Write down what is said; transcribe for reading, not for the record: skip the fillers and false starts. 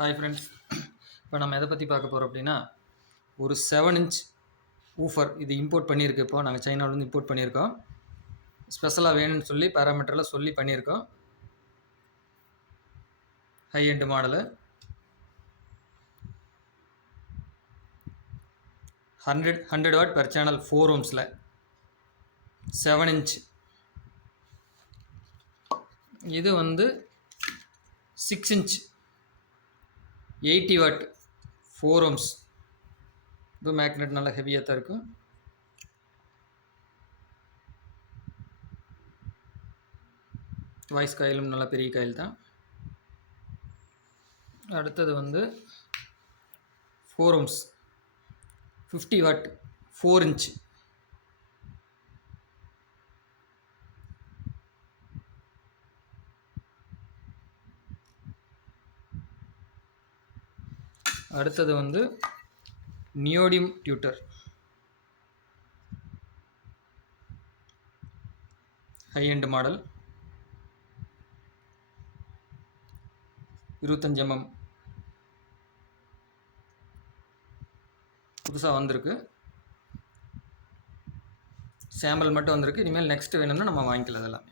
Hi friends, இப்போ நம்ம எதை பற்றி பார்க்க போகிறோம் அப்படின்னா, ஒரு 7 இன்ச் ஊஃபர் இது இம்போர்ட் பண்ணியிருக்கு. இப்போது நாங்கள் சைனாவிலேருந்து இம்போர்ட் பண்ணியிருக்கோம். ஸ்பெஷலாக வேணும்னு சொல்லி பேராமீட்டரில் சொல்லி பண்ணியிருக்கோம். High end model 100 what per channel 4 ohmஸில் 7 inch. இது வந்து 6 இன்ச் 80 வாட் 4 ohms. இது மேக்னெட் நல்லா ஹெவியாக தான் இருக்கும். வாய்ஸ் காயிலும் நல்லா பெரிய காயில் தான். அடுத்தது வந்து 4 ohms 50 வாட் 4 இன்ச். அடுத்தது வந்து neodymium tutor high end model 25 mm புதுசாக வந்திருக்கு. சாம்பிள் மட்டும் வந்திருக்கு. இனிமேல் நெக்ஸ்ட் வேணும்னா நம்ம வாங்கிக்கலாம். அதெல்லாம்